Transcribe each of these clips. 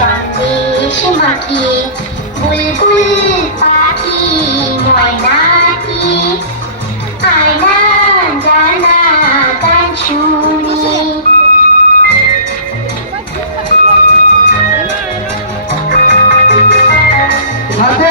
সন্দেশ মাখিয়ে বুলবুল পাখি ময়নাকি আয়না জানা গান শুনি। হাতে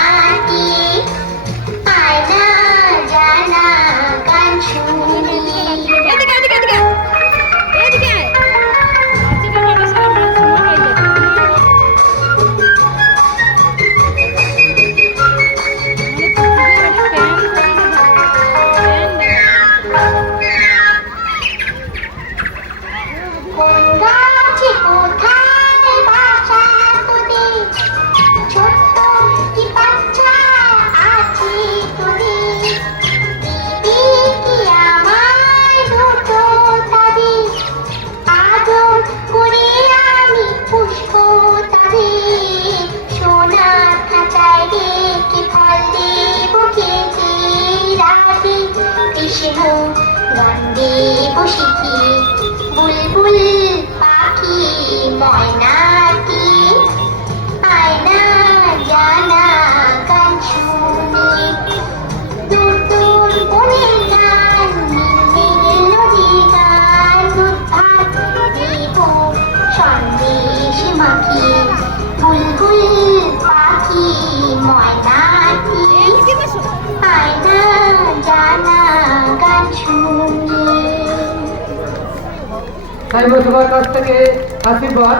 শিশু গান গেয়ে বসে কি বুলবুল পাখি ময়না সাইব সবার কাছ থেকে আশীর্বাদ।